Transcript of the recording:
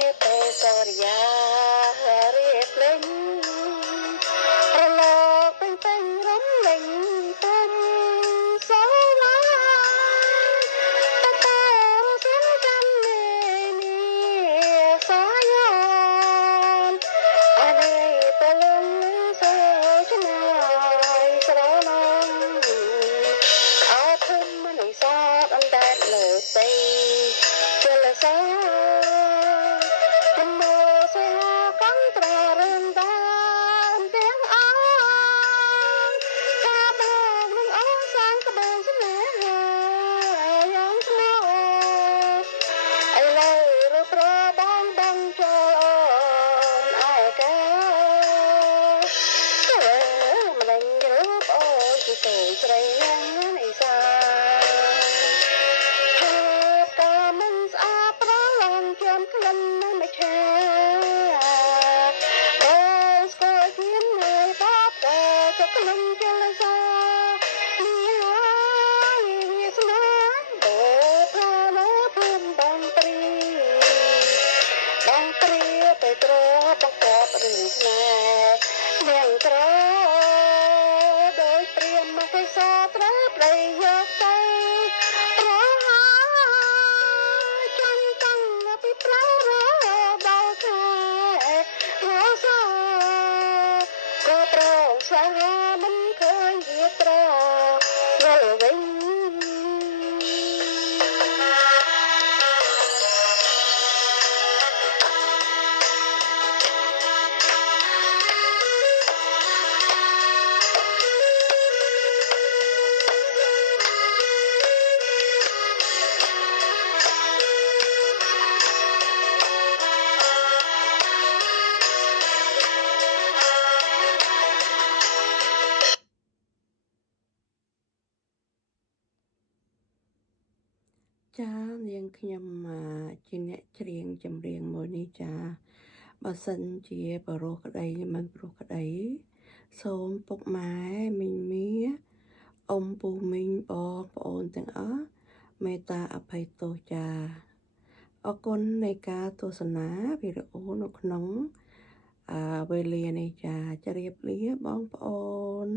នេះទៅសូរិយារៀបលេងរលកពេញរំលេងទុំសូឡាតកោសិនកាន់នេះសាយោនអនេះទៅលំសូឆ្ងាយស្រឡងអើធំមិនសាបអណ្ដែតលើសីជលសាស្រីយ៉ាងនេះសាក៏មិនស្អាតប្រឡងជាប់ក្លិនមិនឆាអូស្គាល់ជានៅបបក៏จะក្លិនជលសានេះហើយវាស្នាអូថានៅភូមិបងព្រីទៅត្របង្កប់រឿងស្នេហ៍នាងក្រដោយព្រាមមកសត្រូវប្តីយកទៅរហ័យចាញ់តាំងពីប្រៅរដល់ខែរសក៏ប្រងស្នេហាមិនឃើញវាត្រយល់វិញចានាងខ្ញុំជាអ្នកច្រៀងចម្រៀងមួយនេះចាបើសិនជាបរោះក្តីមិនព្រោះក្តីសូមពុកម៉ែមីងមីអ៊ំពូមីងបងប្អូនទាំងអស់មេត្តាអភ័យទោសចាអរគុណនៃការទស្សនាវីដេអូនៅក្នុងវេលានេះចាជម្រាបលាបងប្អូន